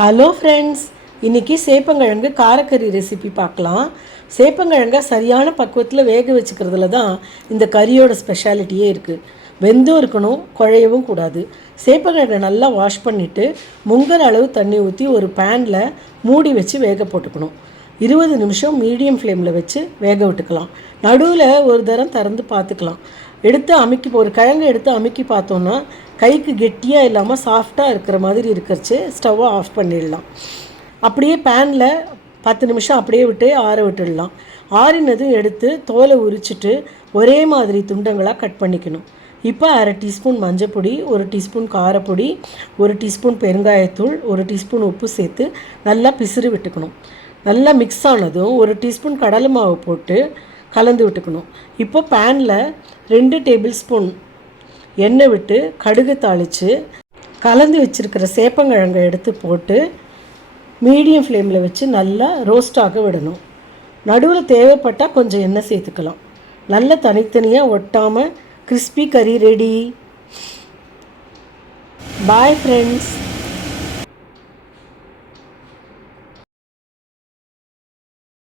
Hello friends இன்றைக்கி சேப்பங்கிழங்கு காரக்கறி recipe பார்க்கலாம். சேப்பங்கிழங்கை சரியான பக்குவத்தில் வேக வச்சுக்கிறதுல தான் இந்த கறியோட ஸ்பெஷாலிட்டியே இருக்குது வெந்தும் இருக்கணும் குழையவும் கூடாது. சேப்பங்கிழங்கை நல்லா வாஷ் பண்ணிவிட்டு முங்குற அளவு தண்ணி ஊற்றி ஒரு பேனில் மூடி வச்சு வேக போட்டுக்கணும். இருபது நிமிஷம் மீடியம் ஃப்ளேமில் வச்சு வேக விட்டுக்கலாம். நடுவில் ஒரு தரம் திறந்து பார்த்துக்கலாம். எடுத்து அமுக்கி ஒரு கிழங்கு எடுத்து அமுக்கி பார்த்தோன்னா கைக்கு கெட்டியாக இல்லாமல் சாஃப்டாக இருக்கிற மாதிரி இருக்கிறச்சு ஸ்டவ்வை ஆஃப் பண்ணிடலாம். அப்படியே பேனில் பத்து நிமிஷம் அப்படியே விட்டு ஆற விட்டுடலாம். ஆறினதும் எடுத்து தோலை உரிச்சிட்டு ஒரே மாதிரி துண்டங்களாக கட் பண்ணிக்கணும். இப்போ அரை டீஸ்பூன் மஞ்சப்பொடி ஒரு டீஸ்பூன் காரப்பொடி ஒரு டீஸ்பூன் பெருங்காயத்தூள் ஒரு டீஸ்பூன் உப்பு சேர்த்து நல்லா பிசிறு விட்டுக்கணும். நல்லா மிக்ஸ் ஆனதும் ஒரு டீஸ்பூன் கடலை மாவு போட்டு கலந்து விட்டுக்கணும். இப்போ பேனில் ரெண்டு டேபிள் ஸ்பூன் எண்ணெய் விட்டு கடுகு தாளித்து கலந்து வச்சுருக்கிற சேப்பங்கிழங்கை எடுத்து போட்டு மீடியம் ஃப்ளேமில் வச்சு நல்லா ரோஸ்டாக விடணும். நடுவில் தேவைப்பட்டால் கொஞ்சம் எண்ணெய் சேர்த்துக்கலாம். நல்லா தனித்தனியாக ஒட்டாமல் கிறிஸ்பி கறி ரெடி பாய் ஃப்ரெண்ட்ஸ்